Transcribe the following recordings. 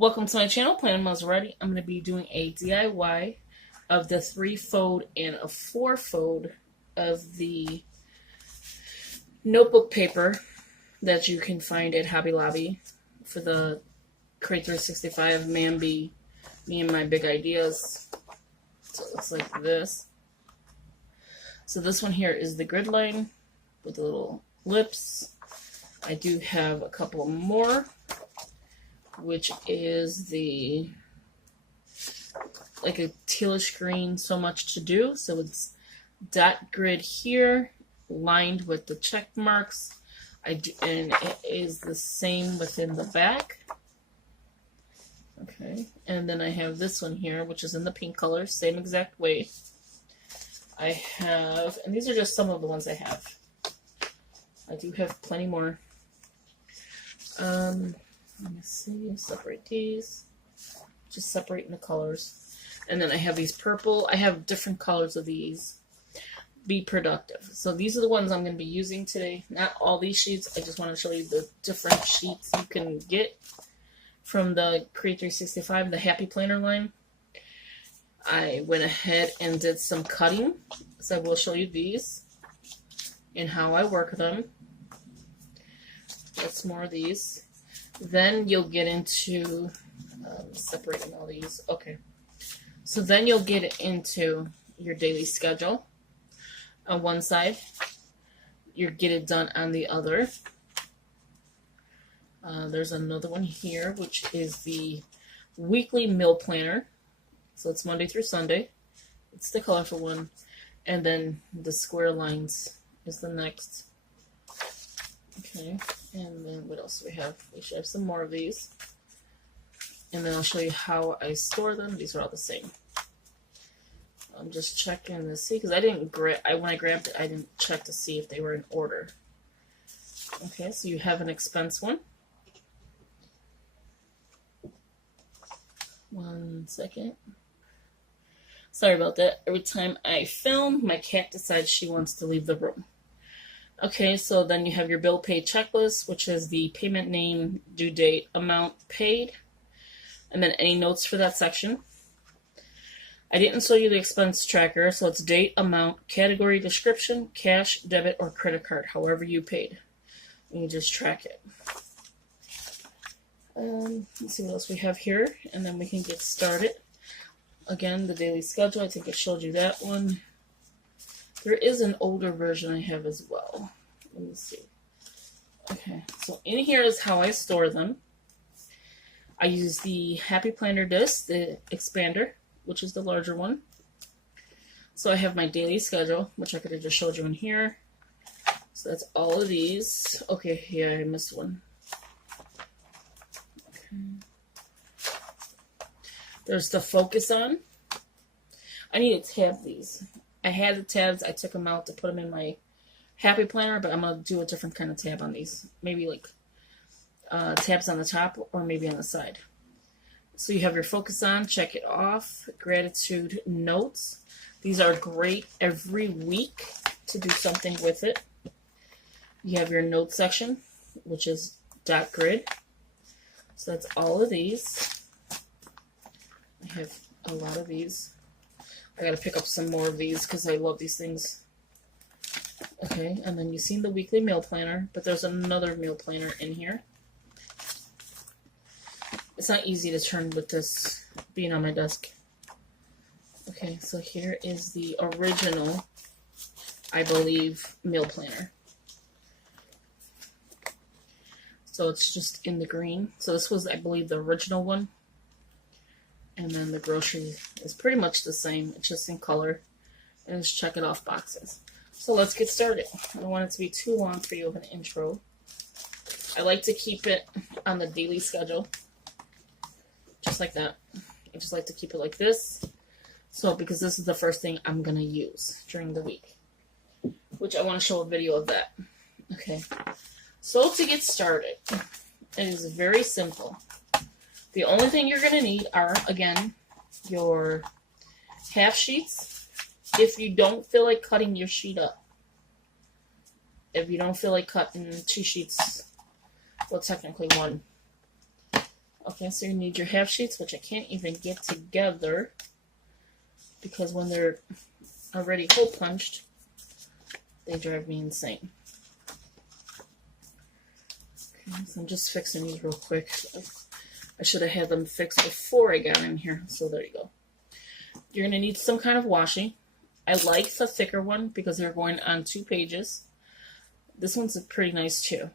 Welcome to my channel, Planet Maserati. I'm going to be doing a DIY of the 3-fold and a 4-fold of the notebook paper that you can find at Hobby Lobby for the Crate 365 Mambi, Me and My Big Ideas. So it looks like this. So this one here is the grid line with the little lips. I do have a couple more, which is the like a tealish green, so much to do. So it's dot grid here, lined with the check marks. And it is the same within the back. Okay, and then I have this one here, which is in the pink color, same exact way. I have, and these are just some of the ones I have. I do have plenty more. Let me see, separate these. Just separating the colors. And then I have these purple. I have different colors of these. Be productive. So these are the ones I'm going to be using today. Not all these sheets. I just want to show you the different sheets you can get from the Crate 365, the Happy Planner line. I went ahead and did some cutting. So I will show you these and how I work them. That's more of these. Then you'll get into separating all these. Okay. So then you'll get into your daily schedule on one side. You get it done on the other. There's another one here, which is the weekly meal planner. So it's Monday through Sunday. It's the colorful one. And then the square lines is the next. Okay. And then what else do we have? We should have some more of these. And then I'll show you how I store them. These are all the same. I'm just checking to see, because I didn't when I grabbed it, I didn't check to see if they were in order. Okay, so you have an expense one. One second. Sorry about that. Every time I film, my cat decides she wants to leave the room. Okay, so then you have your bill pay checklist, which is the payment name, due date, amount paid, and then any notes for that section. I didn't show you the expense tracker, so it's date, amount, category, description, cash, debit, or credit card, however you paid. And you just track it. Let's see what else we have here, and then we can get started. Again, the daily schedule, I think I showed you that one. There is an older version I have as well. Let me see. Okay, so in here is how I store them. I use the Happy Planner disc, the expander, which is the larger one. So I have my daily schedule, which I could have just showed you in here. So that's all of these. Okay, yeah, I missed one. Okay. There's the focus on. I need to tab these. I had the tabs, I took them out to put them in my Happy Planner, but I'm going to do a different kind of tab on these. Maybe like tabs on the top or maybe on the side. So you have your focus on, check it off, gratitude notes. These are great every week to do something with it. You have your note section, which is dot grid. So that's all of these. I have a lot of these. I gotta pick up some more of these because I love these things. Okay, and then you've seen the weekly meal planner, but there's another meal planner in here. It's not easy to turn with this being on my desk. Okay, so here is the original, I believe, meal planner. So it's just in the green. So this was, I believe, the original one. And then the grocery is pretty much the same. It's just in color. And it's check it off boxes. So let's get started. I don't want it to be too long for you of an intro. I like to keep it on the daily schedule. Just like that. I just like to keep it like this. So because this is the first thing I'm going to use during the week. Which I want to show a video of that. Okay. So to get started, it is very simple. The only thing you're going to need are, again, your half sheets. If you don't feel like cutting your sheet up. If you don't feel like cutting 2 sheets, well, technically 1. Okay, so you need your half sheets, which I can't even get together because when they're already hole punched, they drive me insane. Okay, so I'm just fixing these real quick. I should have had them fixed before I got in here. So there you go. You're going to need some kind of washi. I like the thicker one because they're going on 2 pages. This one's pretty nice too.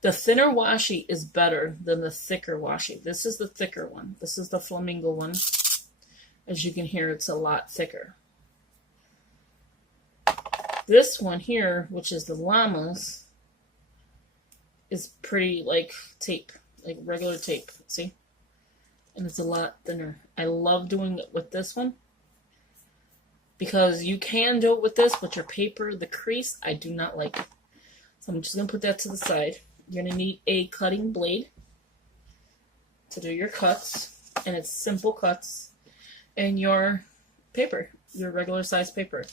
The thinner washi is better than the thicker washi. This is the thicker one. This is the flamingo one. As you can hear, it's a lot thicker. This one here, which is the llamas, is pretty like tape, like regular tape. See? And it's a lot thinner. I love doing it with this one because you can do it with this, but your paper, the crease, I do not like it. So I'm just going to put that to the side. You're going to need a cutting blade to do your cuts, and it's simple cuts, and your paper, your regular size paper.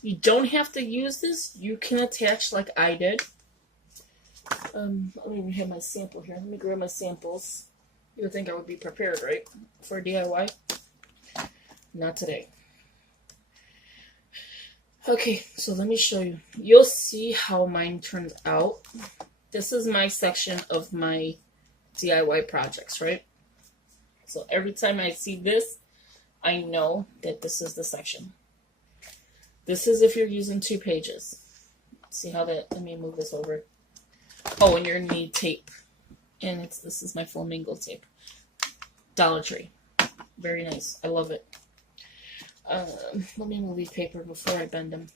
You don't have to use this. You can attach like I did. I don't even have my sample here. Let me grab my samples. You would think I would be prepared, right, for DIY? Not today. Okay, so let me show you. You'll see how mine turned out. This is my section of my DIY projects, right? So every time I see this, I know that this is the section. This is if you're using 2 pages. See how that, let me move this over. Oh, and you're going to need tape. And this is my flamingo tape. Dollar Tree. Very nice. I love it. Let me move these paper before I bend them.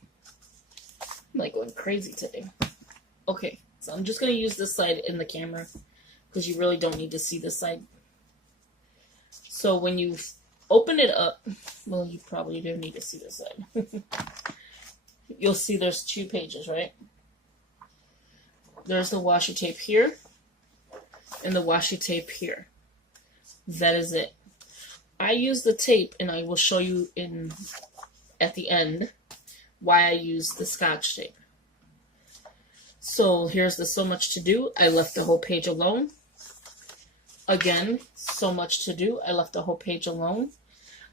I'm like going crazy today. Okay, so I'm just going to use this side in the camera because you really don't need to see this side. So when you open it up, well, you probably do need to see this side. You'll see there's 2 pages, right? There's the washi tape here and the washi tape here. That is it. I use the tape, and I will show you at the end why I use the Scotch tape. So here's the so much to do. I left the whole page alone. Again, so much to do. I left the whole page alone.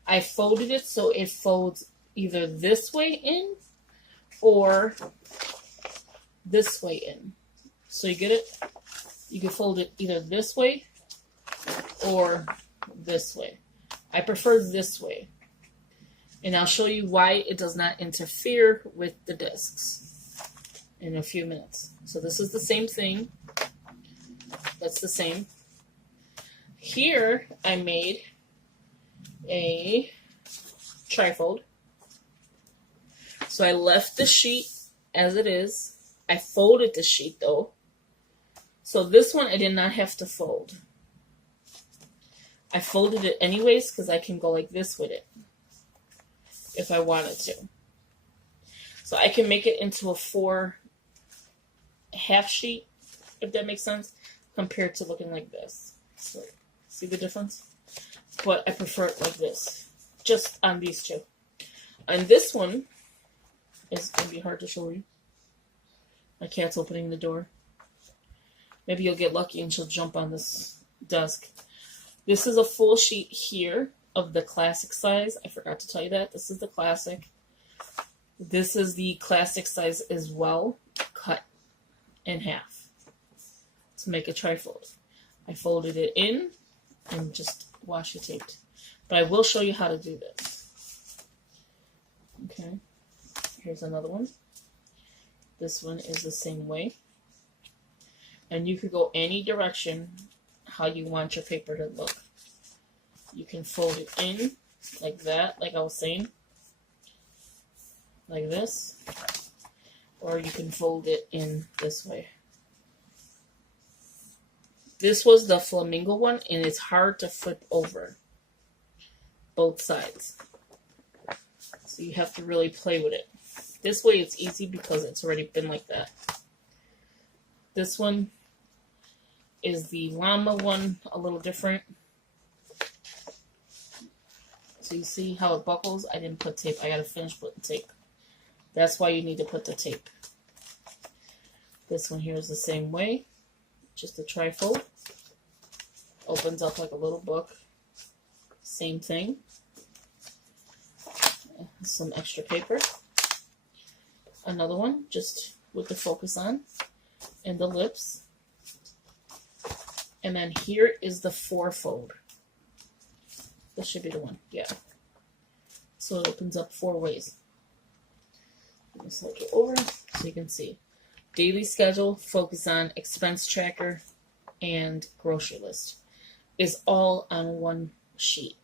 I folded it so it folds either this way in or this way in. So you get it? You can fold it either this way or this way. I prefer this way. And I'll show you why it does not interfere with the discs in a few minutes. So this is the same thing. That's the same. Here I made a trifold. So I left the sheet as it is. I folded the sheet though. So this one I did not have to fold. I folded it anyways because I can go like this with it if I wanted to. So I can make it into a 4 half sheet, if that makes sense, compared to looking like this. So, see the difference? But I prefer it like this, just on these 2. And this one is going to be hard to show you. My cat's opening the door. Maybe you'll get lucky and she'll jump on this desk. This is a full sheet here of the classic size. I forgot to tell you that. This is the classic. This is the classic size as well, cut in half to make a trifold. I folded it in and just washi taped. But I will show you how to do this. Okay. Here's another one. This one is the same way. And you could go any direction how you want your paper to look. You can fold it in like that, like I was saying, like this, or you can fold it in this way. This was the flamingo one, and it's hard to flip over both sides. So you have to really play with it. This way it's easy because it's already been like that. This one is the llama one, a little different. So you see how it buckles? I didn't put tape. I gotta finish putting tape. That's why you need to put the tape. This one here is the same way. Just a trifold. opens up like a little book. Same thing. Some extra paper. Another one, just with the focus on. And the lips. And then here is the 4-fold. This should be the one, yeah. So it opens up 4 ways. Let me slide it over so you can see. Daily schedule, focus on, expense tracker, and grocery list is all on one sheet,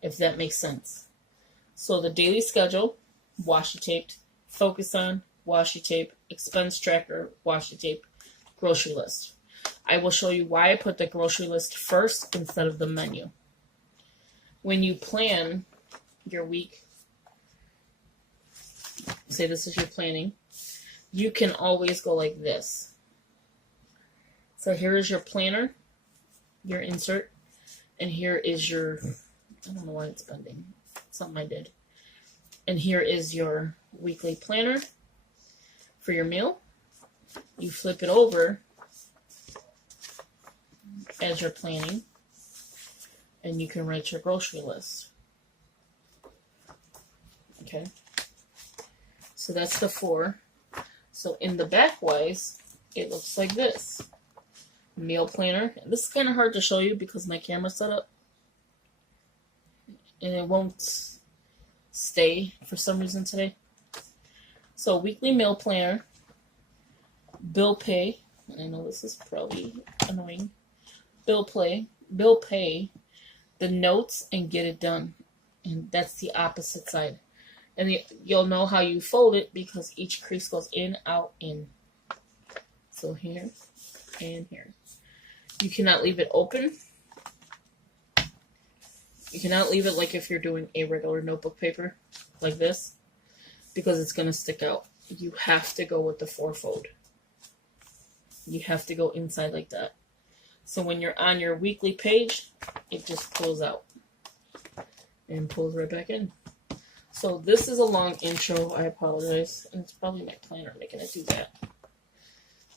if that makes sense. So the daily schedule, washi taped, focus on, washi tape, expense tracker, washi tape, grocery list. I will show you why I put the grocery list first instead of the menu. When you plan your week, say this is your planning, you can always go like this. So here is your planner, your insert, and here is your, I don't know why it's bending, something I did. And here is your weekly planner for your meal. You flip it over as you're planning, and you can write your grocery list. Okay, so that's the 4. So in the back wise, it looks like this. Meal planner. This is kind of hard to show you because my camera's set up, and it won't stay for some reason today. So weekly meal planner, bill pay, and I know this is probably annoying. Bill pay, the notes, and get it done. And that's the opposite side. And you'll know how you fold it because each crease goes in, out, in. So here and here. You cannot leave it open. You cannot leave it like if you're doing a regular notebook paper, like this, because it's going to stick out. You have to go with the 4-fold. You have to go inside like that. So when you're on your weekly page, it just pulls out and pulls right back in. So this is a long intro. I apologize. And it's probably my planner making it do that.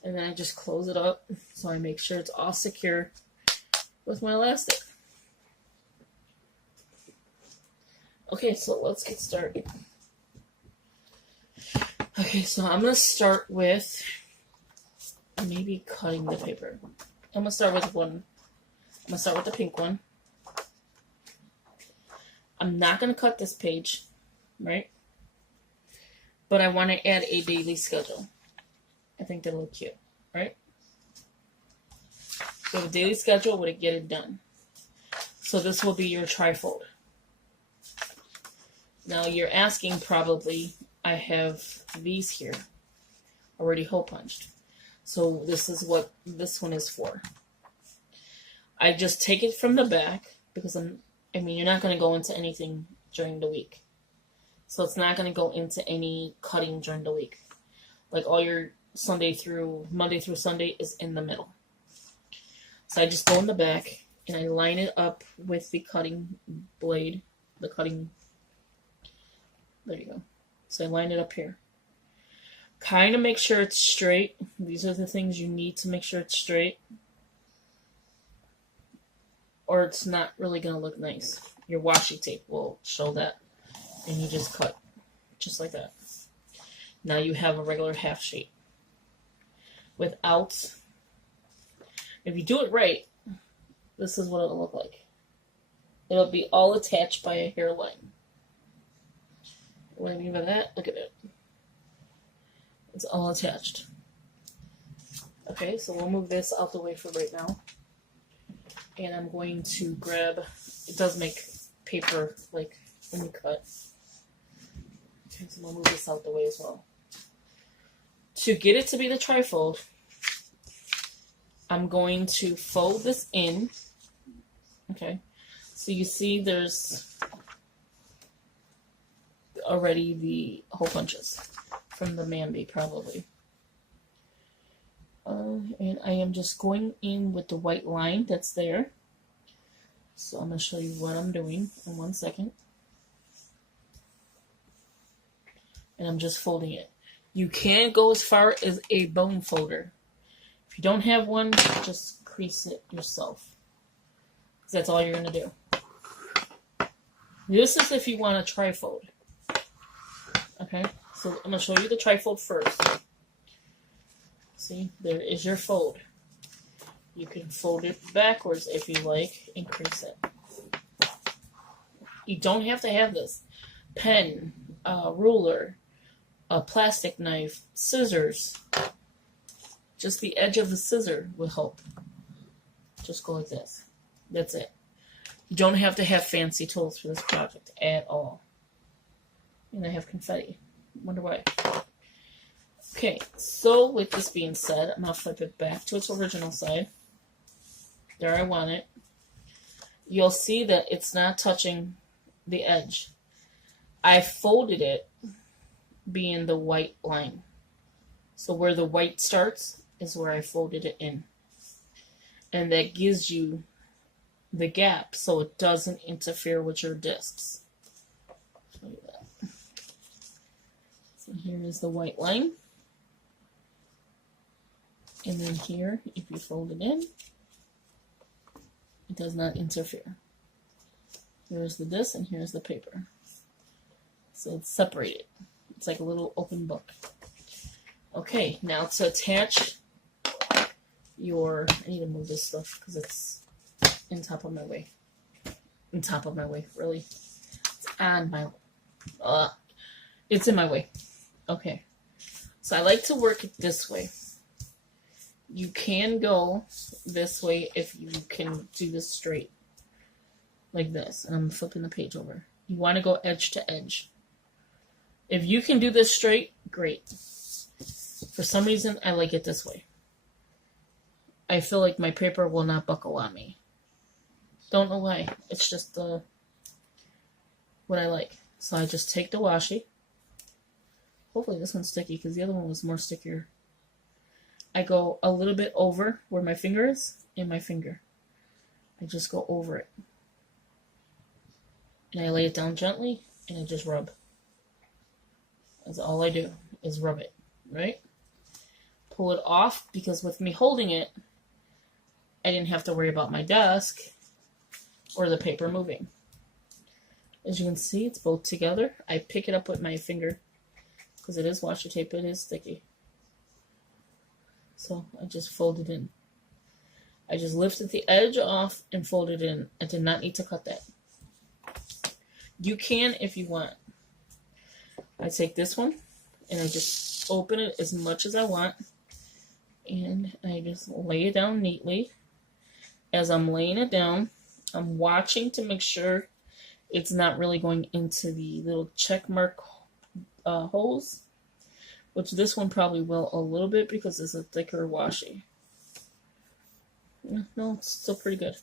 And then I just close it up so I make sure it's all secure with my elastic. Okay, so let's get started. Okay, so I'm going to start with maybe cutting the paper. I'm going to start with one. I'm going to start with the pink one. I'm not going to cut this page, right? But I want to add a daily schedule. I think that'll look cute, right? So the daily schedule would get it done. So this will be your trifold. Now you're asking probably, I have these here already hole punched. So this is what this one is for. I just take it from the back because you're not going to go into anything during the week. So it's not going to go into any cutting during the week. Like all your Monday through Sunday is in the middle. So I just go in the back and I line it up with the cutting blade, there you go. So I line it up here. Kind of make sure it's straight. These are the things you need to make sure it's straight. Or it's not really going to look nice. Your washi tape will show that. And you just cut. Just like that. Now you have a regular half shape. Without, if you do it right, this is what it'll look like. It'll be all attached by a hairline. What I mean by that, look at it. It's all attached. Okay, so we'll move this out the way for right now. And I'm going to grab, it does make paper like when you cut. Okay, so we'll move this out the way as well. To get it to be the trifold, I'm going to fold this in. Okay, so you see there's already the hole punches from the Mambi probably. And I am just going in with the white line that's there. So I'm going to show you what I'm doing in 1 second. And I'm just folding it. You can go as far as a bone folder. If you don't have one, just crease it yourself. because that's all you're going to do. This is if you want a trifold. Okay, so I'm going to show you the trifold first. See, there is your fold. You can fold it backwards if you like, increase it. You don't have to have this. Pen, ruler, a plastic knife, scissors. Just the edge of the scissor will help. Just go like this. That's it. You don't have to have fancy tools for this project at all. And I have confetti. Wonder why. Okay, so with this being said, I'm going to flip it back to its original side. There I want it. You'll see that it's not touching the edge. I folded it being the white line. So where the white starts is where I folded it in. And that gives you the gap so it doesn't interfere with your discs. Show you that. So here is the white line. And then here, if you fold it in, it does not interfere. Here's the disc and here's the paper. So it's separated. It's like a little open book. Okay, now to attach your, I need to move this stuff because it's in top of my way. In top of my way, really. It's on my, it's in my way. Okay, so I like to work it this way. You can go this way if you can do this straight. Like this. And I'm flipping the page over. You want to go edge to edge. If you can do this straight, great. For some reason, I like it this way. I feel like my paper will not buckle on me. Don't know why. It's just what I like. So I just take the washi. Hopefully this one's sticky because the other one was more stickier. I go a little bit over where my finger is and my finger. I just go over it. And I lay it down gently and I just rub. That's all I do is rub it, right? Pull it off because with me holding it, I didn't have to worry about my desk or the paper moving. As you can see, it's both together. I pick it up with my finger because it is washi tape, it is sticky. So I just fold it in. I just lifted the edge off and folded it in. I did not need to cut that. You can if you want. I take this one and I just open it as much as I want. And I just lay it down neatly. As I'm laying it down, I'm watching to make sure it's not really going into the little check mark holes. Which this one probably will a little bit because it's a thicker washi. No, it's still pretty good.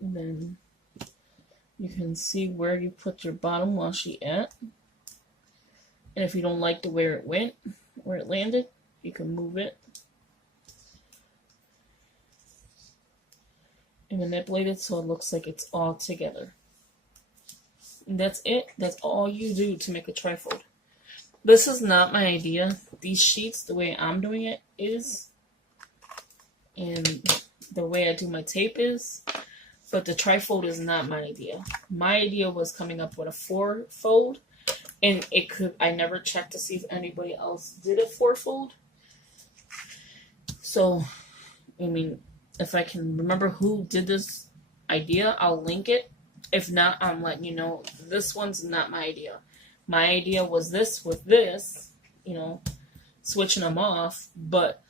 And then you can see where you put your bottom washi at. And if you don't like the way it went, where it landed, you can move it. And manipulate it so it looks like it's all together. And that's it. That's all you do to make a trifold. This is not my idea. These sheets, the way I'm doing it is, and the way I do my tape is, but the trifold is not my idea. My idea was coming up with a 4-fold, and it could, I never checked to see if anybody else did a 4-fold. So, I mean, if I can remember who did this idea, I'll link it. If not, I'm letting you know, this one's not my idea. My idea was this with this, you know, switching them off, but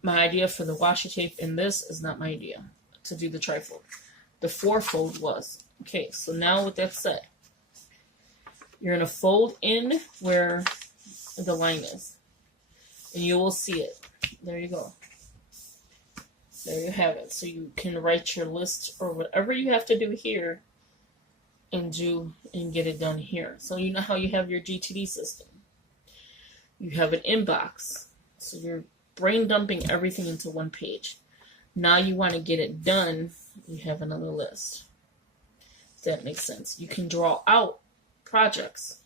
my idea for the washi tape in this is not my idea to do the trifold. The 4-fold was. Okay, so now with that said, you're going to fold in where the line is, and you will see it. There you go. There you have it. So you can write your list or whatever you have to do here and get it done here. So you know how you have your GTD system. You have an inbox. So you're brain dumping everything into one page. Now you want to get it done, you have another list. If that makes sense. You can draw out projects.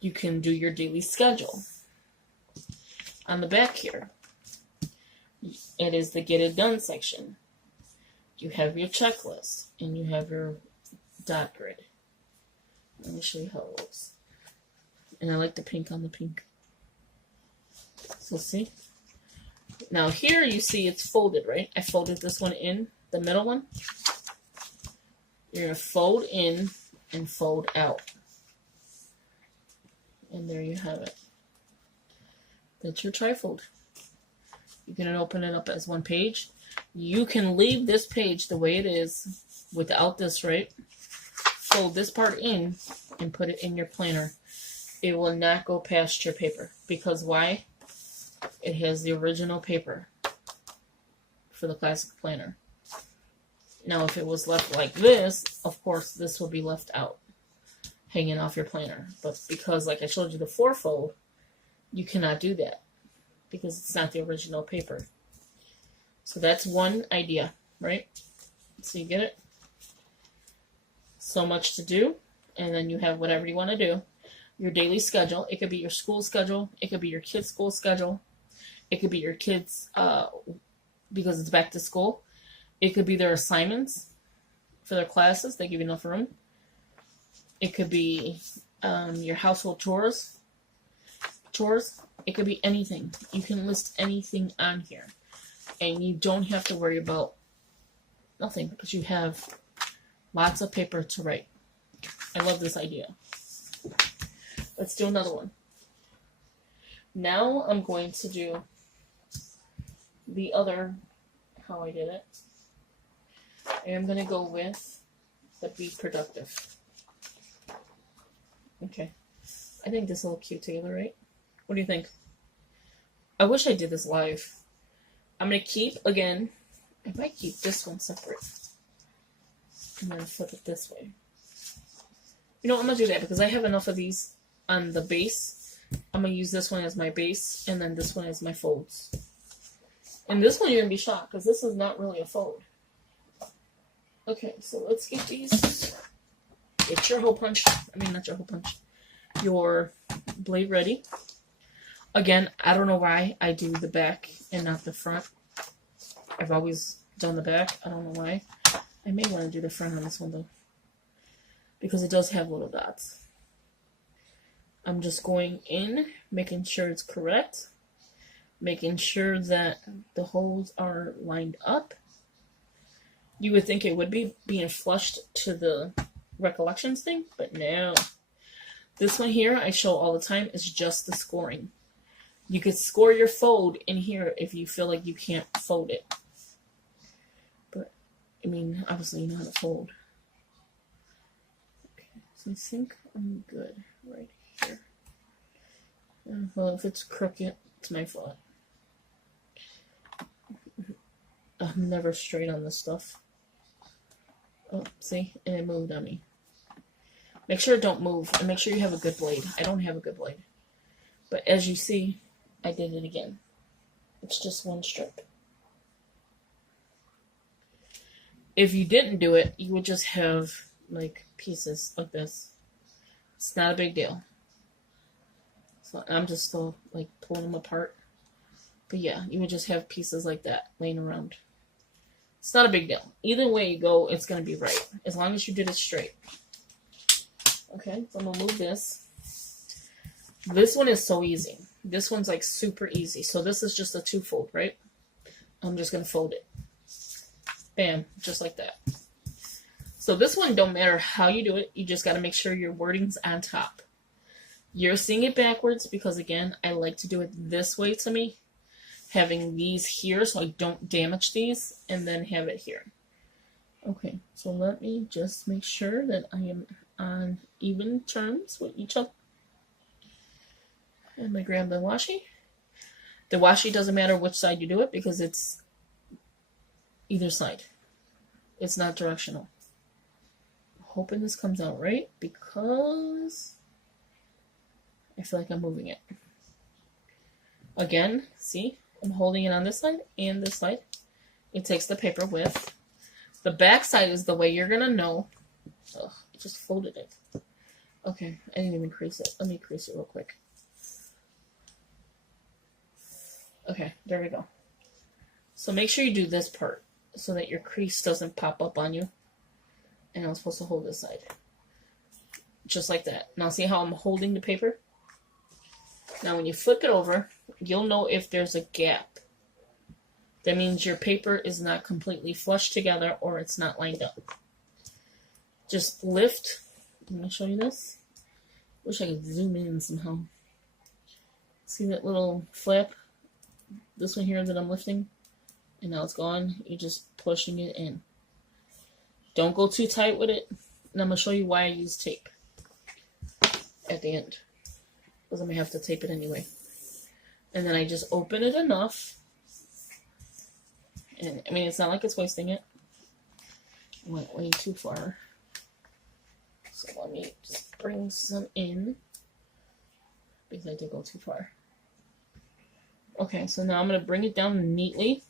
You can do your daily schedule. On the back here, it is the get it done section. You have your checklist, and you have your dot grid. Let me show you how it looks. And I like the pink on the pink. So see? Now here you see it's folded, right? I folded this one in, the middle one. You're going to fold in and fold out. And there you have it. That's your trifold. You can open it up as one page. You can leave this page the way it is without this, right? Fold this part in and put it in your planner. It will not go past your paper. Because why? It has the original paper for the classic planner. Now, if it was left like this, of course, this will be left out, hanging off your planner. But because, like I showed you, the fourfold, you cannot do that because it's not the original paper. So that's one idea, right? So you get it? So much to do, and then you have whatever you want to do. Your daily schedule. It could be your school schedule. It could be your kids' school schedule. It could be your kids, because it's back to school. It could be their assignments for their classes. They give you enough room. It could be your household chores. It could be anything. You can list anything on here. And you don't have to worry about nothing because you have lots of paper to write. I love this idea. Let's do another one. Now I'm going to do the other, how I did it. And I'm going to go with the Be Productive. Okay. I think this will look cute together, right? What do you think? I wish I did this live. I'm going to keep, again, I might keep this one separate. And then flip it this way. You know, I'm going to do that because I have enough of these on the base. I'm going to use this one as my base and then this one as my folds. And this one you're going to be shocked because this is not really a fold. Okay, so let's get these. Get your hole punch. I mean, not your hole punch. Your blade ready. Again, I don't know why I do the back and not the front. I've always done the back. I don't know why. I may want to do the front on this one, though. Because it does have little dots. I'm just going in, making sure it's correct. Making sure that the holes are lined up. You would think it would be being flushed to the recollections thing, but no. This one here I show all the time is just the scoring. You could score your fold in here if you feel like you can't fold it. But, I mean, obviously you know how to fold. Okay, so I think I'm good right here. Well, if it's crooked, it's my fault. I'm never straight on this stuff. Oh, see? And it moved on me. Make sure it don't move, and make sure you have a good blade. I don't have a good blade. But as you see, I did it again. It's just one strip. If you didn't do it, you would just have, like, pieces like this. It's not a big deal. So I'm just still, like, pulling them apart. But yeah, you would just have pieces like that laying around. It's not a big deal. Either way you go, it's going to be right. As long as you did it straight. Okay, so I'm going to move this. This one is so easy. This one's like super easy. So this is just a two-fold, right? I'm just going to fold it. Bam, just like that. So this one, don't matter how you do it. You just got to make sure your wording's on top. You're seeing it backwards because, again, I like to do it this way to me. Having these here so I don't damage these, and then have it here. Okay, so let me just make sure that I am on even terms with each other. And I grab the washi. The washi doesn't matter which side you do it because it's either side. It's not directional. I'm hoping this comes out right because I feel like I'm moving it. Again, see? I'm holding it on this side and this side. It takes the paper with. The back side is the way you're going to know. Ugh, I just folded it. Okay, I didn't even crease it. Let me crease it real quick. Okay, there we go. So make sure you do this part. so that your crease doesn't pop up on you. And I'm supposed to hold this side. Just like that. Now see how I'm holding the paper? Now when you flip it over, you'll know if there's a gap. That means your paper is not completely flush together or it's not lined up. Just lift. Let me show you this. Wish I could zoom in somehow. See that little flap? This one here that I'm lifting? And now it's gone. You're just pushing it in. Don't go too tight with it. And I'm going to show you why I use tape at the end. Because I'm going to have to tape it anyway. And then I just open it enough. And I mean, it's not like it's wasting it. I went way too far. So let me just bring some in. Because I did go too far. Okay, so now I'm going to bring it down neatly.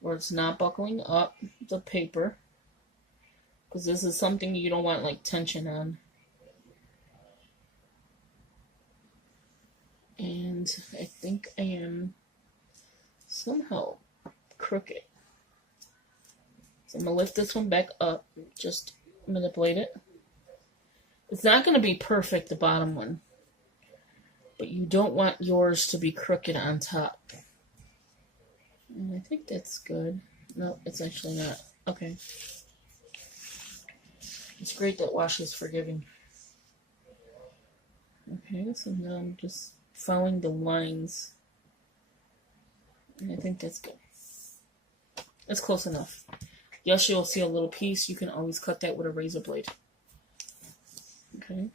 Where it's not buckling up the paper. Because this is something you don't want like tension on. And I think I am somehow crooked. So I'm going to lift this one back up. Just manipulate it. It's not going to be perfect, the bottom one. But you don't want yours to be crooked on top. And I think that's good. No, it's actually not. Okay. It's great that washi is forgiving. Okay, so now I'm just following the lines. And I think that's good. That's close enough. Yes, you'll see a little piece. You can always cut that with a razor blade. Okay.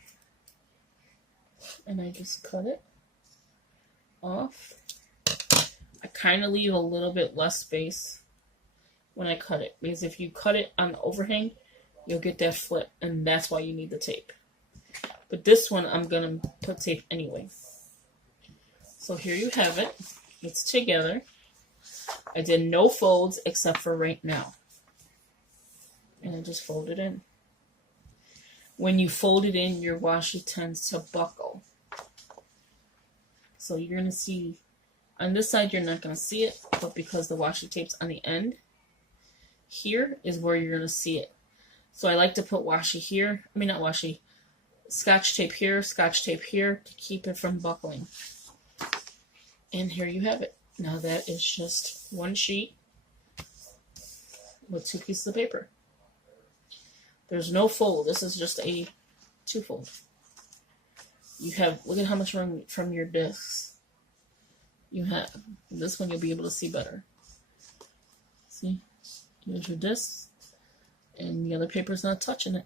And I just cut it off. I kind of leave a little bit less space when I cut it. Because if you cut it on the overhang, you'll get that flip. And that's why you need the tape. But this one, I'm going to put tape anyway. So here you have it. It's together. I did no folds except for right now. And I just fold it in. When you fold it in, your washi tends to buckle. So you're going to see, on this side you're not going to see it, but because the washi tape's on the end, here is where you're going to see it. So I like to put washi here, I mean not washi, scotch tape here to keep it from buckling. And here you have it. Now that is just one sheet with 2 pieces of paper. There's no fold. This is just a 2-fold. You have, look at how much room from your discs you have. This one you'll be able to see better. See? Here's your discs. And the other paper's not touching it.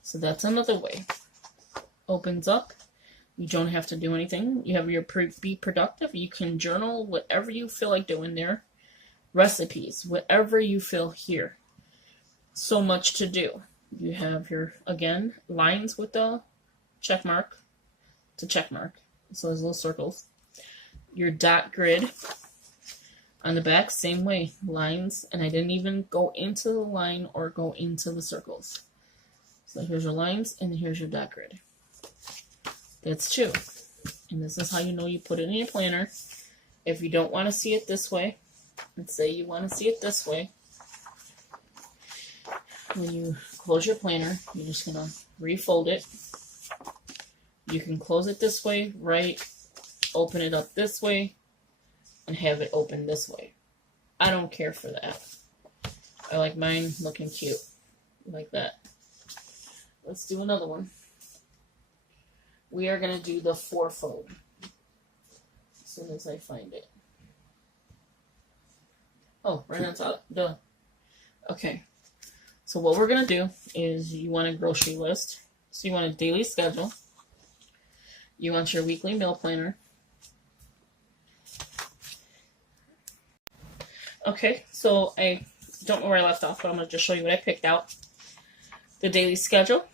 So that's another way. Opens up. You don't have to do anything. You have your be productive. You can journal whatever you feel like doing there. Recipes, whatever you feel here. So much to do. You have your, again, lines with the check mark to check mark. So there's little circles. Your dot grid on the back, same way. Lines, and I didn't even go into the line or go into the circles. So here's your lines, and here's your dot grid. That's 2. And this is how you know you put it in your planner. If you don't want to see it this way, let's say you want to see it this way, when you close your planner, you're just going to refold it. You can close it this way, right, open it up this way, and have it open this way. I don't care for that. I like mine looking cute, like that. Let's do another one. We are going to do the 4-fold as soon as I find it. Oh, right on top. Duh. Okay. So what we're going to do is you want a grocery list. So you want a daily schedule. You want your weekly meal planner. Okay, so I don't know where I left off, but I'm going to just show you what I picked out. The daily schedule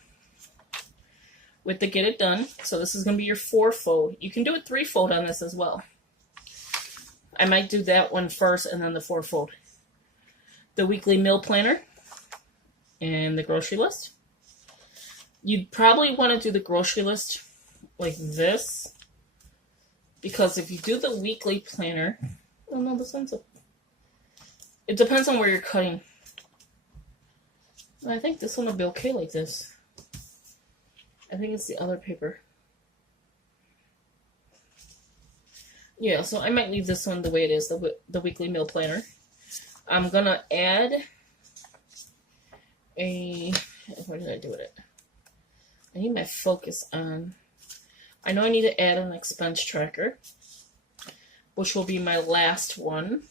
with the Get It Done. So this is going to be your 4-fold. You can do a 3-fold on this as well. I might do that one first and then the 4-fold. The weekly meal planner and the grocery list. You'd probably want to do the grocery list like this, because if you do the weekly planner, oh no, this one's up. It depends on where you're cutting. I think this one will be okay like this. I think it's the other paper. Yeah, so I might leave this one the way it is, the weekly meal planner. I'm gonna add where did I do it? I need my focus on. I know I need to add an expense tracker, which will be my last one.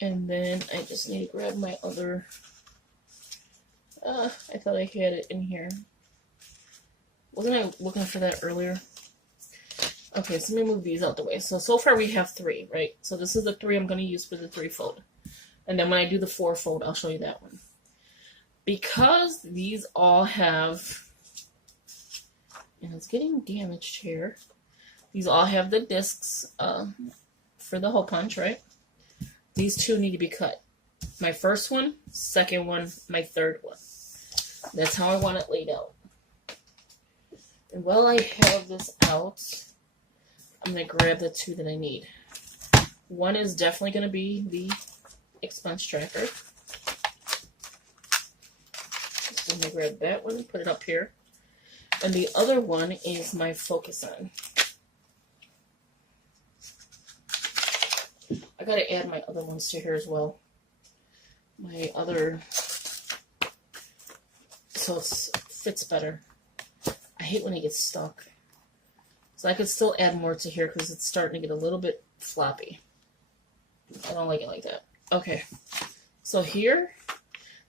And then I just need to grab my other, I thought I had it in here. Wasn't I looking for that earlier? Okay, so let me move these out the way. So far we have 3, right? So this is the 3 I'm going to use for the 3-fold. And then when I do the 4-fold, I'll show you that one. Because these all have, and it's getting damaged here, these all have the discs for the hole punch, right? These 2 need to be cut. My first one, second one, my third one. That's how I want it laid out. And while I have this out, I'm going to grab the 2 that I need. One is definitely going to be the expense tracker. So I'm going to grab that one, put it up here. And the other one is my focus on. I got to add my other ones to here as well. My other, so it fits better. I hate when it gets stuck. So I could still add more to here because it's starting to get a little bit floppy. I don't like it like that. Okay. So here,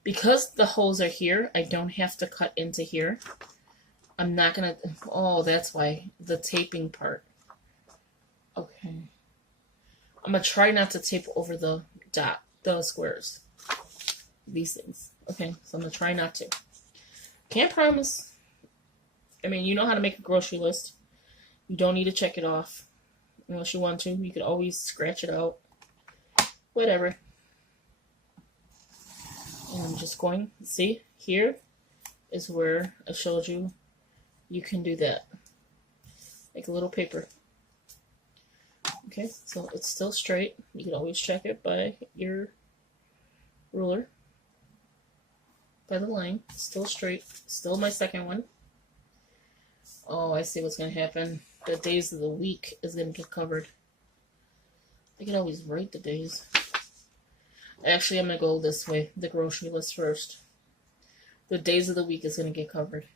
because the holes are here, I don't have to cut into here. I'm not going to... Oh, that's why. The taping part. Okay. I'm going to try not to tape over the squares. These things. Okay, so I'm going to try not to. Can't promise. I mean, you know how to make a grocery list. You don't need to check it off. Unless you want to. You could always scratch it out. Whatever. And I'm just going, see, here is where I showed you can do that. Like a little paper. Okay, so it's still straight. You can always check it by your ruler. By the line. Still straight. Still my second one. Oh, I see what's going to happen. The days of the week is going to get covered. I can always write the days. Actually, I'm going to go this way. The grocery list first. The days of the week is going to get covered.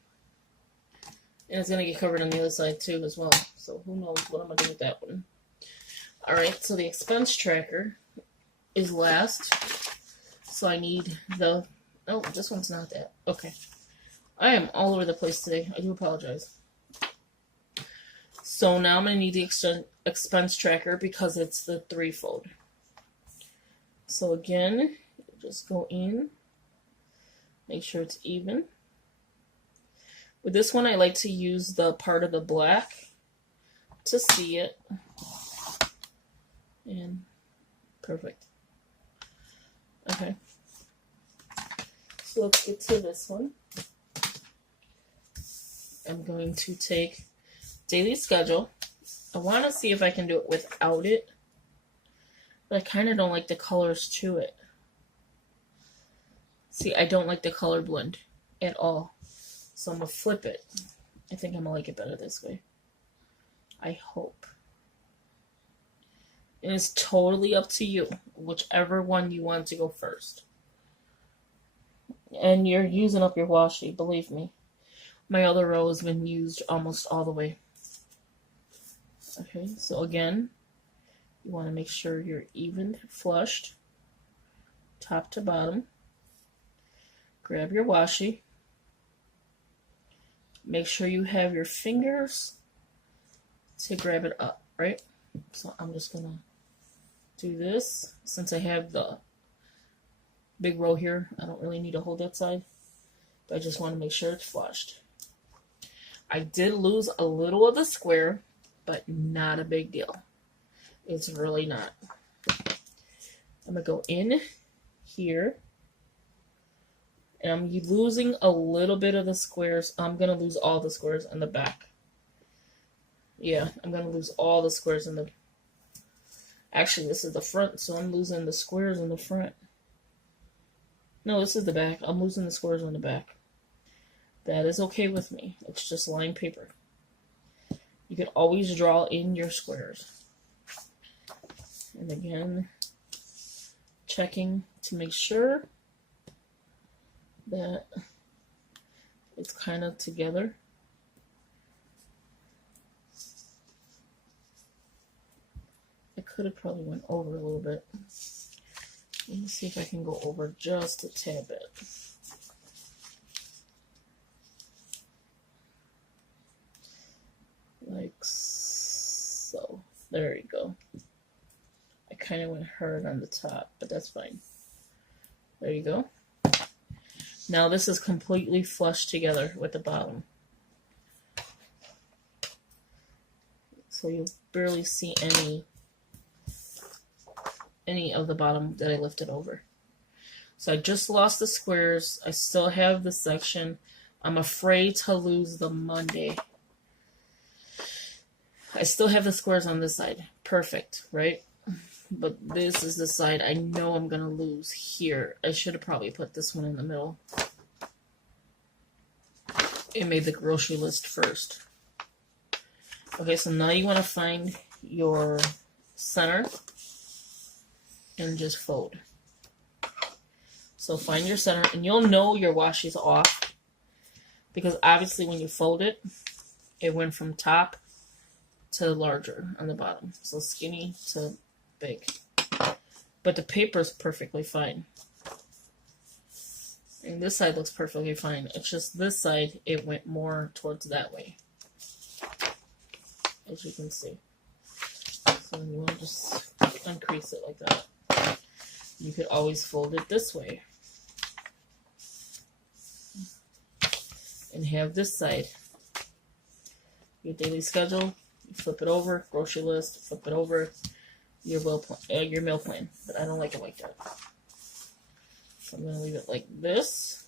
And it's going to get covered on the other side too as well. So who knows what I'm going to do with that one. Alright, so the expense tracker is last. So I need the... Oh, this one's not that. Okay. I am all over the place today. I do apologize. So now I'm going to need the expense tracker because it's the 3-fold. So again, just go in. Make sure it's even. With this one, I like to use the part of the black to see it. And perfect. Okay. So let's get to this one. I'm going to take daily schedule. I want to see if I can do it without it. But I kind of don't like the colors to it. See, I don't like the color blend at all. So I'm going to flip it. I think I'm going to like it better this way. I hope. And it's totally up to you. Whichever one you want to go first. And you're using up your washi, believe me. My other row has been used almost all the way. Okay, so again, you want to make sure you're even flushed. Top to bottom. Grab your washi. Make sure you have your fingers to grab it up, right? So I'm just going to do this. Since I have the big row here, I don't really need to hold that side. But I just want to make sure it's flushed. I did lose a little of the square, but not a big deal. It's really not. I'm going to go in here. And I'm losing a little bit of the squares. I'm going to lose all the squares in the back. Yeah, I'm going to lose all the squares in the... Actually, this is the front, so I'm losing the squares in the front. No, this is the back. I'm losing the squares on the back. That is okay with me. It's just lined paper. You can always draw in your squares. And again, checking to make sure that it's kind of together. I could have probably went over a little bit. Let me see if I can go over just a tad bit. Like so. There you go. I kind of went hard on the top, but that's fine. There you go. Now this is completely flush together with the bottom. So you'll barely see any of the bottom that I lifted over. So I just lost the squares. I still have the section. I'm afraid to lose the Monday. I still have the squares on this side. Perfect, right? But this is the side I know I'm going to lose here. I should have probably put this one in the middle. And made the grocery list first. Okay, so now you want to find your center and just fold. So find your center, and you'll know your washi's off because obviously when you fold it, it went from top to larger on the bottom. So skinny to big. But the paper is perfectly fine. And this side looks perfectly fine. It's just this side, it went more towards that way. As you can see. So you want to just uncrease it like that. You could always fold it this way. And have this side. Your daily schedule. You flip it over. Grocery list. Flip it over. Your meal plan. But I don't like it like that. So I'm going to leave it like this.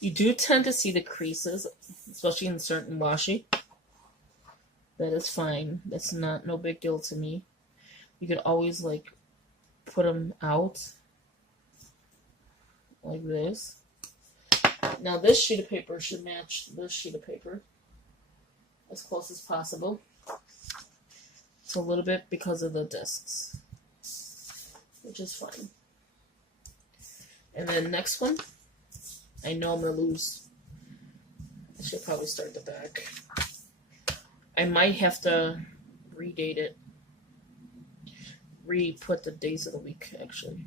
You do tend to see the creases, especially in certain washi. That is fine. That's no big deal to me. You could always like put them out like this. Now this sheet of paper should match this sheet of paper as close as possible. It's a little bit because of the discs, which is fine. And then next one, I know I'm going to lose. I should probably start the back. I might have to redate it. Re-put the days of the week, actually.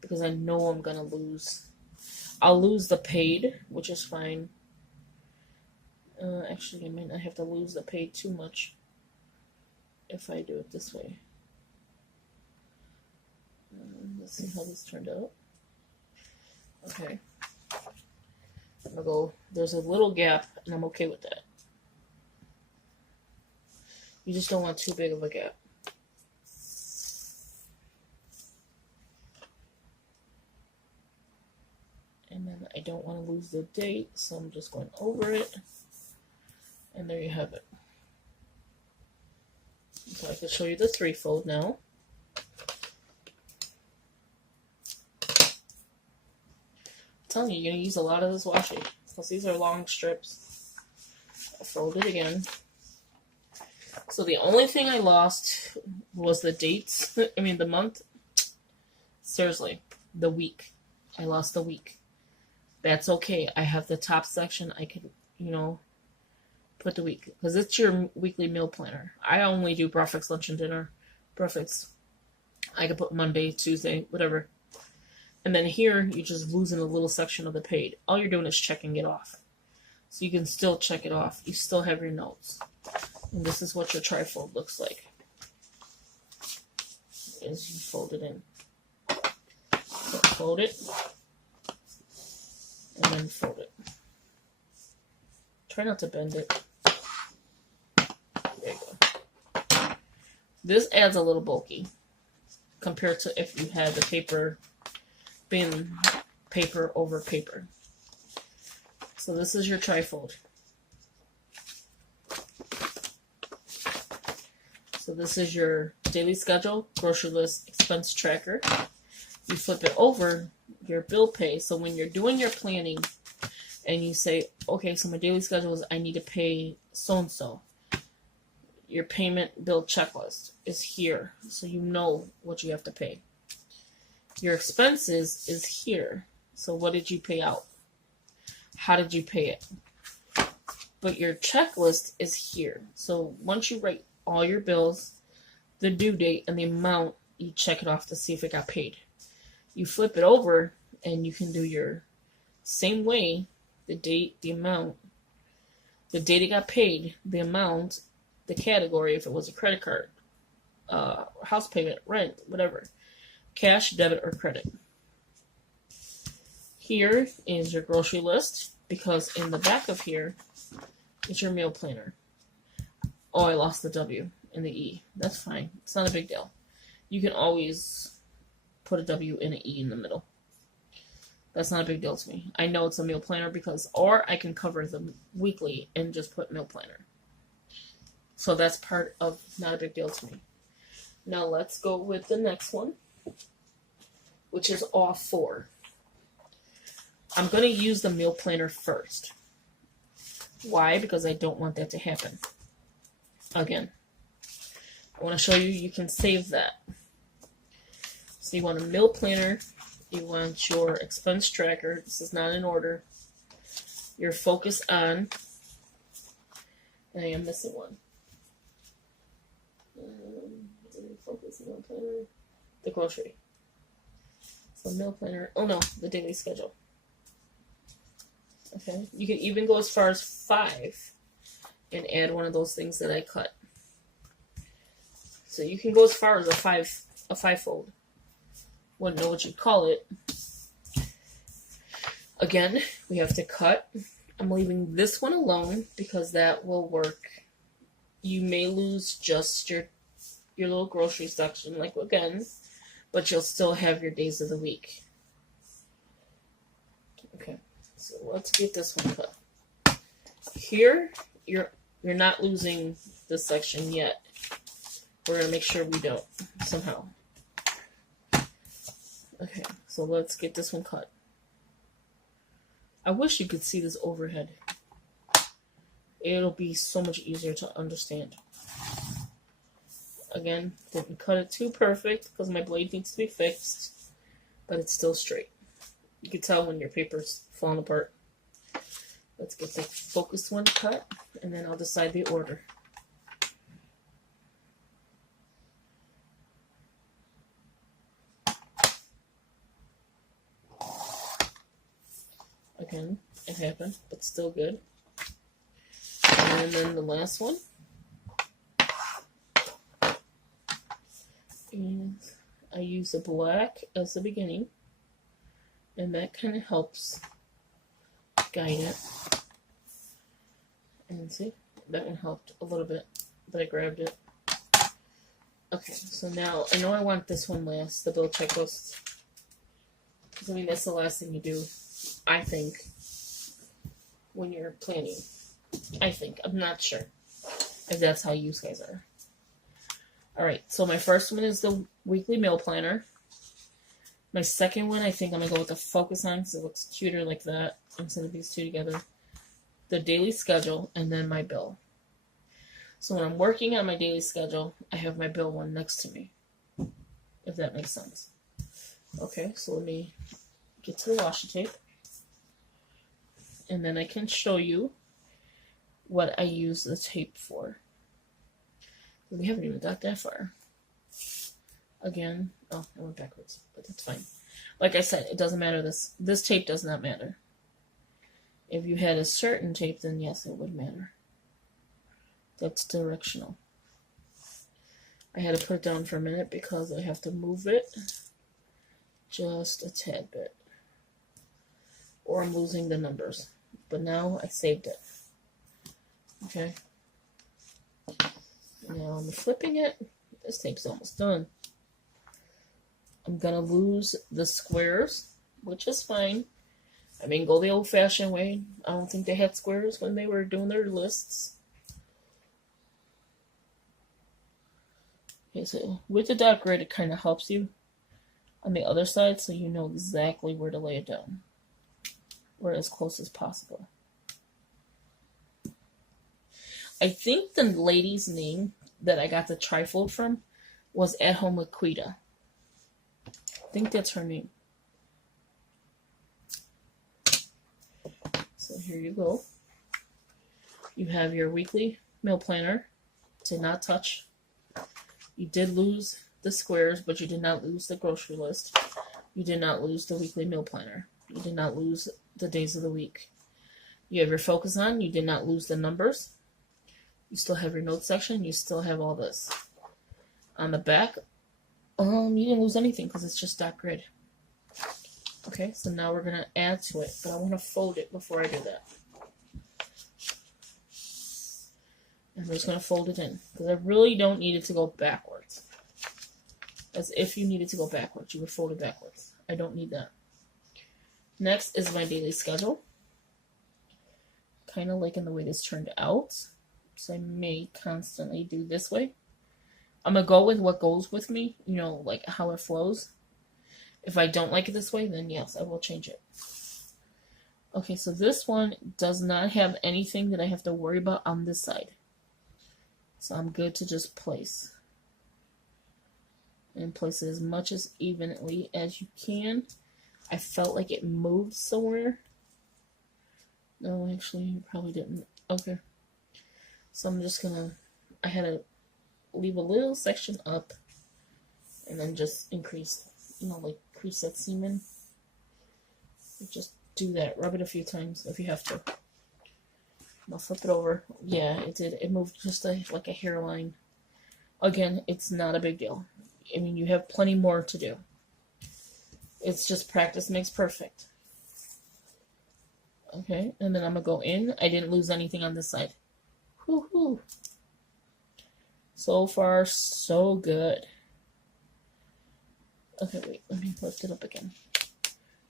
Because I know I'm going to lose. I'll lose the paid, which is fine. Actually, I might not have to lose the paid too much if I do it this way. Let's see how this turned out. Okay. I'm going to go, there's a little gap, and I'm okay with that. You just don't want too big of a gap. And then I don't want to lose the date, so I'm just going over it. And there you have it. So I can show you the 3-fold now. I'm telling you, you're going to use a lot of this washi. Because these are long strips. I'll fold it again. So the only thing I lost was the dates. I mean, the month. Seriously, the week. I lost the week. That's okay. I have the top section. I could, put the week. Because it's your weekly meal planner. I only do breakfast, lunch, and dinner. Breakfast. I could put Monday, Tuesday, whatever. And then here, you're just losing a little section of the paid. All you're doing is checking it off. So you can still check it off. You still have your notes. And this is what your trifold looks like. As you fold it in. So fold it. And then fold it. Try not to bend it. There you go. This adds a little bulky. Compared to if you had the paper being paper over paper. So this is your trifold. So So this is your daily schedule, grocery list, expense tracker. You flip it over, your bill pay. So when you're doing your planning and you say, okay, so my daily schedule is I need to pay so-and-so. Your payment bill checklist is here. So you know what you have to pay. Your expenses is here. So what did you pay out? How did you pay it? But your checklist is here. So once you write all your bills, the due date, and the amount, you check it off to see if it got paid. You flip it over, and you can do your same way, the date, the amount, the date it got paid, the amount, the category, if it was a credit card, house payment, rent, whatever, cash, debit, or credit. Here is your grocery list, because in the back of here, it's your meal planner. Oh, I lost the W and the E. That's fine. It's not a big deal. You can always put a W and an E in the middle. That's not a big deal to me. I know it's a meal planner or I can cover them weekly and just put meal planner. So that's part of not a big deal to me. Now let's go with the next one, which is all 4. I'm going to use the meal planner first. Why? Because I don't want that to happen. Again, I want to show you can save that. So you want a meal planner. You want your expense tracker. This is not in order. Your focus on. And I am missing one. Focus meal planner. The grocery. So meal planner. Oh no, the daily schedule. Okay, you can even go as far as 5 and add one of those things that I cut. So you can go as far as a fivefold. Wouldn't know what you'd call it. Again, we have to cut. I'm leaving this one alone because that will work. You may lose just your little grocery section, like again, but you'll still have your days of the week. Okay. So let's get this one cut. Here, you're not losing this section yet. We're going to make sure we don't, somehow. Okay, so let's get this one cut. I wish you could see this overhead. It'll be so much easier to understand. Again, didn't cut it too perfect because my blade needs to be fixed, but it's still straight. You can tell when your paper's falling apart. Let's get the focused one cut, and then I'll decide the order. Again, it happened, but still good. And then the last one. And I use a black as the beginning. And that kind of helps guide it. And see, that one helped a little bit, but I grabbed it. Okay, so now I know I want this one last, the bill checklist. Because I mean, that's the last thing you do, I think, when you're planning. I think. I'm not sure if that's how you guys are. Alright, so my first one is the weekly meal planner. My second one, I think I'm going to go with the focus on because it looks cuter like that instead of these two together. The daily schedule, and then my bill. So when I'm working on my daily schedule, I have my bill one next to me, if that makes sense. Okay, so let me get to the washi tape. And then I can show you what I use the tape for. We haven't even got that far. Again, oh, I went backwards, but that's fine. Like I said, it doesn't matter. This tape does not matter. If you had a certain tape, then yes, it would matter. That's directional. I had to put it down for a minute because I have to move it just a tad bit. Or I'm losing the numbers. But now I saved it. Okay. Now I'm flipping it. This tape's almost done. I'm going to lose the squares, which is fine. I mean, go the old-fashioned way. I don't think they had squares when they were doing their lists. Okay, so with the dot grid, it kind of helps you on the other side so you know exactly where to lay it down, or as close as possible. I think the lady's name that I got the trifold from was At Home with Quita. I think that's her name. So here you go. You have your weekly meal planner. Did not touch. You did lose the squares, but you did not lose the grocery list. You did not lose the weekly meal planner. You did not lose the days of the week. You have your focus on. You did not lose the numbers. You still have your notes section. You still have all this. On the back, you didn't lose anything because it's just dot grid. Okay, so now we're going to add to it, but I want to fold it before I do that. I'm just going to fold it in because I really don't need it to go backwards. As if you needed to go backwards, you would fold it backwards. I don't need that. Next is my daily schedule. Kind of liking the way this turned out. So I may constantly do this way. I'm going to go with what goes with me, you know, like how it flows. If I don't like it this way, then yes, I will change it. Okay, so this one does not have anything that I have to worry about on this side. So I'm good to just place. And place it as much as evenly as you can. I felt like it moved somewhere. No, actually, you probably didn't. Okay. So I'm just gonna, I had to leave a little section up and then just increase, you know, like increase that seam in. Just do that. Rub it a few times if you have to. I'll flip it over. Yeah, it did. It moved just like a hairline. Again, it's not a big deal. I mean, you have plenty more to do. It's just practice makes perfect. Okay, and then I'm going to go in. I didn't lose anything on this side. Woohoo! So far, so good. Okay, wait. Let me lift it up again.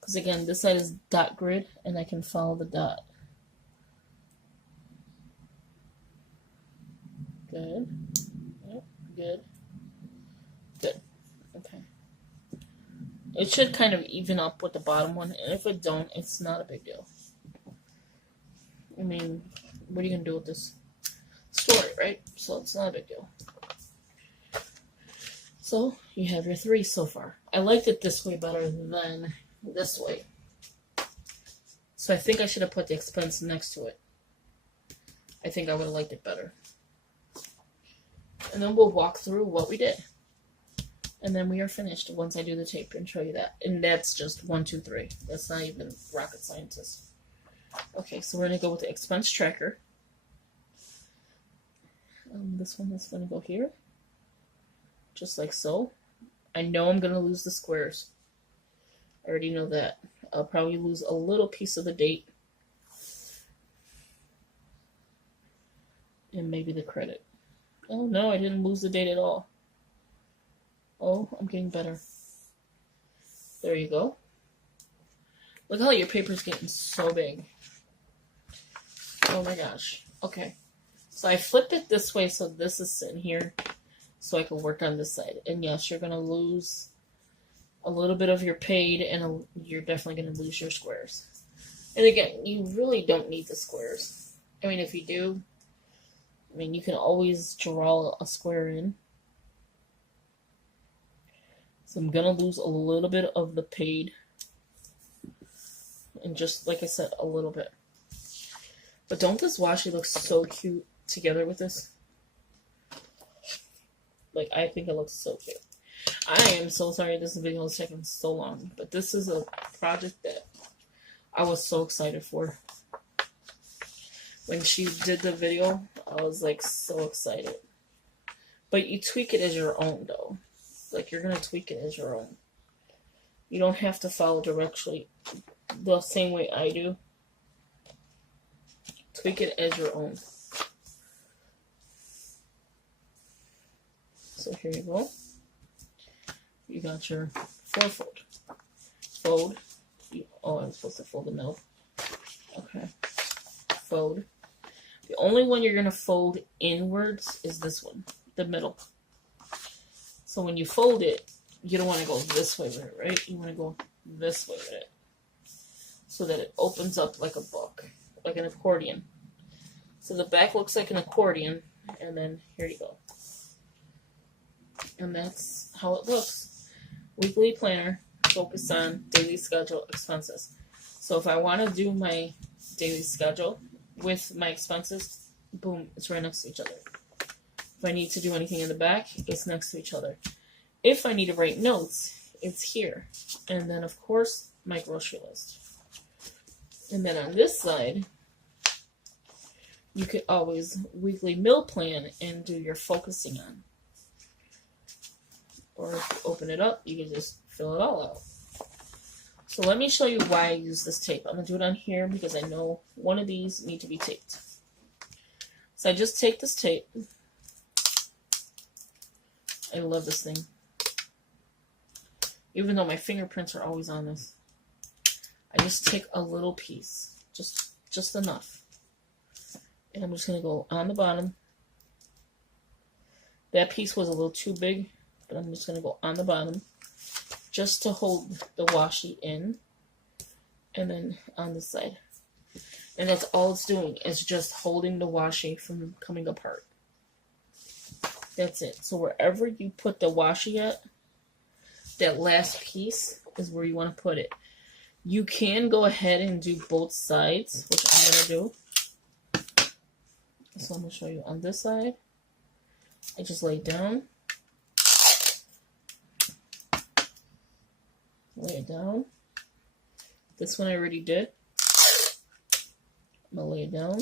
Because again, this side is dot grid, and I can follow the dot. Good. Yep, good. Good. Okay. It should kind of even up with the bottom one, and if it don't, it's not a big deal. I mean, what are you going to do with this story, right? So it's not a big deal. So, you have your 3 so far. I liked it this way better than this way. So I think I should have put the expense next to it. I think I would have liked it better. And then we'll walk through what we did. And then we are finished once I do the tape and show you that. And that's just 1, 2, 3. That's not even rocket scientist. Okay, so we're going to go with the expense tracker. This one is going to go here. Just like so. I know I'm going to lose the squares. I already know that. I'll probably lose a little piece of the date. And maybe the credit. Oh no, I didn't lose the date at all. Oh, I'm getting better. There you go. Look how your paper's getting so big. Oh my gosh. Okay. So I flipped it this way so this is sitting here so I can work on this side. And yes, you're going to lose a little bit of your paid and you're definitely going to lose your squares. And again, you really don't need the squares. I mean, if you do, I mean, you can always draw a square in. So I'm going to lose a little bit of the paid. And just, like I said, a little bit. But don't this washi look so cute together with this? Like, I think it looks so cute. I am so sorry this video is taking so long. But this is a project that I was so excited for. When she did the video, I was like so excited. But you tweak it as your own though. Like you're going to tweak it as your own. You don't have to follow directly the same way I do. Tweak it as your own. So here you go. You got your 4-fold. Fold. Oh, I'm supposed to fold the middle. Okay. Fold. The only one you're going to fold inwards is this one, the middle. So when you fold it, you don't want to go this way with it, right? You want to go this way with it so that it opens up like a book, like an accordion. So the back looks like an accordion, and then here you go. And that's how it looks. Weekly planner, focus on daily schedule, expenses. So if I want to do my daily schedule with my expenses, boom, it's right next to each other. If I need to do anything in the back, it's next to each other. If I need to write notes, it's here. And then, of course, my grocery list. And then on this side, you could always weekly meal plan and do your focusing on. Or if you open it up, you can just fill it all out. So let me show you why I use this tape. I'm going to do it on here because I know one of these need to be taped. So I just take this tape. I love this thing. Even though my fingerprints are always on this. I just take a little piece. Just enough. And I'm just going to go on the bottom. That piece was a little too big, but I'm just going to go on the bottom just to hold the washi in. And then on this side. And that's all it's doing, is just holding the washi from coming apart. That's it. So wherever you put the washi at, that last piece is where you want to put it. You can go ahead and do both sides, which I'm going to do. So I'm going to show you on this side. I just lay it down. Lay it down. This one I already did. I'm going to lay it down.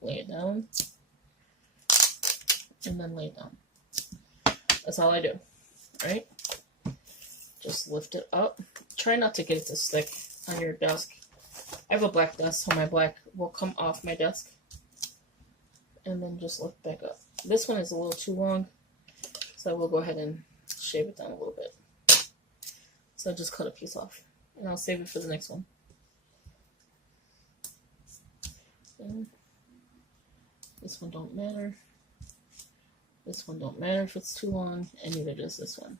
Lay it down. And then lay it down. That's all I do. Right? Just lift it up. Try not to get it to stick on your desk. I have a black desk, so my black will come off my desk. And then just lift back up. This one is a little too long, so I will go ahead and shave it down a little bit. So I just cut a piece off. And I'll save it for the next one. And this one don't matter. This one don't matter if it's too long, and neither does this one.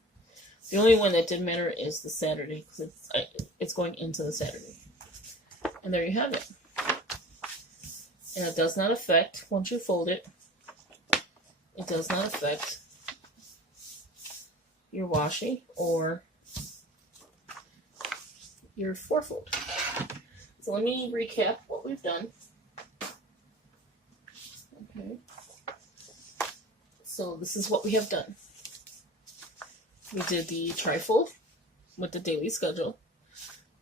The only one that did matter is the Saturday, because it's going into the Saturday. And there you have it. And it does not affect, once you fold it, it does not affect your washi or your fourfold. So let me recap what we've done. Okay. So this is what we have done. We did the trifold with the daily schedule.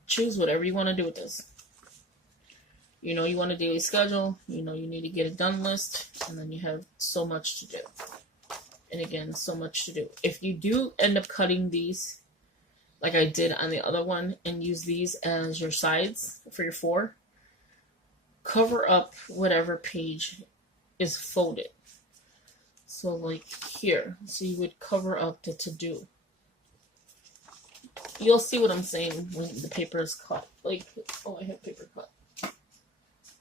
Choose whatever you want to do with this. You know you want a daily schedule. You know you need to get it done list. And then you have so much to do. And again, so much to do. If you do end up cutting these, like I did on the other one, and use these as your sides for your 4, cover up whatever page is folded. So like here, so you would cover up the to-do. You'll see what I'm saying when the paper is cut. Like, oh, I have paper cut.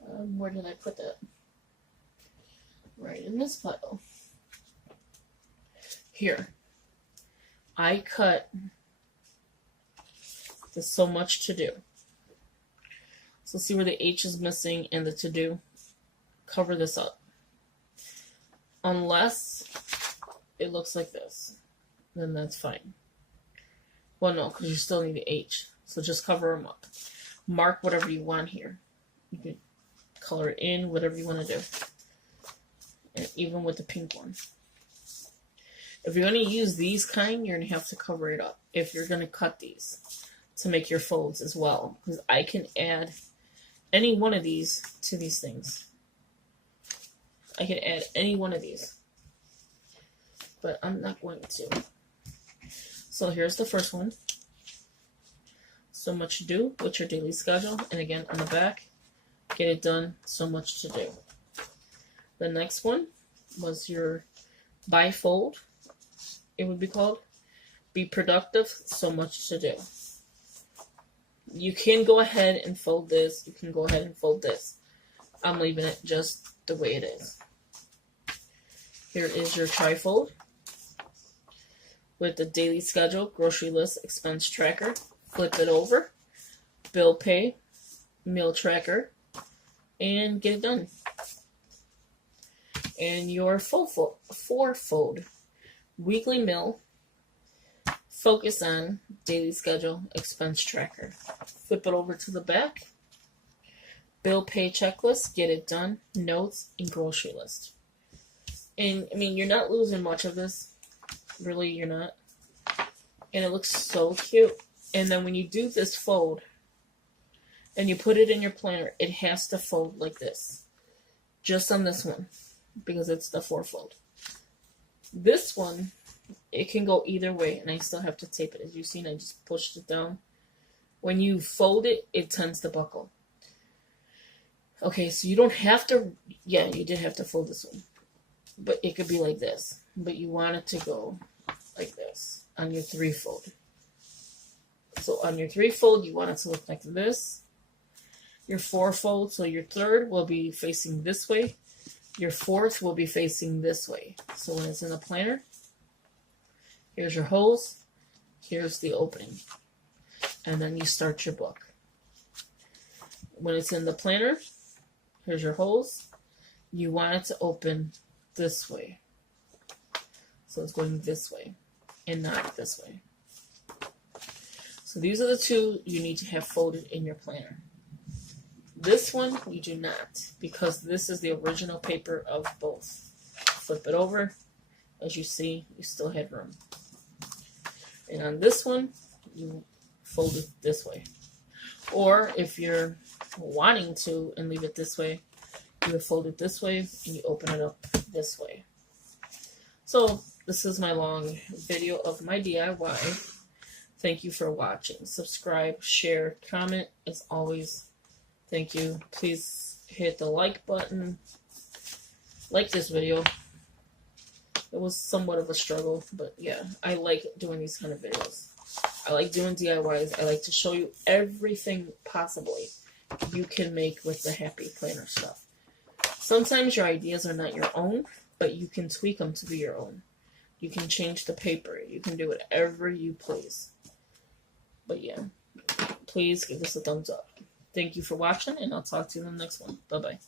Where did I put that? Right in this pile. Here. I cut the so much to do. So see where the H is missing and the to do? Cover this up. Unless it looks like this, then that's fine. Well, no, because you still need the H. So just cover them up. Mark whatever you want here. You can color it in, whatever you want to do. And even with the pink one. If you're going to use these kind, you're going to have to cover it up. If you're going to cut these to make your folds as well. Because I can add any one of these to these things. I can add any one of these. But I'm not going to. So here's the first one. So much to do with your daily schedule. And again, on the back, get it done, so much to do. The next one was your bifold, it would be called. Be productive, so much to do. You can go ahead and fold this. You can go ahead and fold this. I'm leaving it just the way it is. Here is your trifold. with the daily schedule, grocery list, expense tracker. Flip it over, bill pay, meal tracker, and get it done. And your fourfold weekly meal, focus on daily schedule, expense tracker. Flip it over to the back, bill pay checklist, get it done, notes, and grocery list. And I mean, you're not losing much of this. Really, you're not. And it looks so cute. And then when you do this fold and you put it in your planner, it has to fold like this. Just on this one, because it's the fourfold. This one, it can go either way, and I still have to tape it. As you've seen, I just pushed it down. When you fold it, it tends to buckle. Okay, so you don't have to, yeah, you did have to fold this one. But it could be like this. But you want it to go like this on your threefold. So on your threefold, you want it to look like this. Your fourfold, so your third will be facing this way. Your fourth will be facing this way. So when it's in the planner, here's your holes, here's the opening. And then you start your book. When it's in the planner, here's your holes. You want it to open this way. So it's going this way and not this way. So these are the two you need to have folded in your planner. This one you do not, because this is the original paper of both. Flip it over. As you see, you still have room. And on this one, you fold it this way. Or if you're wanting to and leave it this way, you would fold it this way and you open it up this way. So this is my long video of my DIY. Thank you for watching. Subscribe, share, comment. As always, thank you. Please hit the like button. Like this video. It was somewhat of a struggle, but yeah, I like doing these kind of videos. I like doing DIYs. I like to show you everything possibly you can make with the Happy Planner stuff. Sometimes your ideas are not your own, but you can tweak them to be your own. You can change the paper. You can do whatever you please. But yeah, please give this a thumbs up. Thank you for watching, and I'll talk to you in the next one. Bye-bye.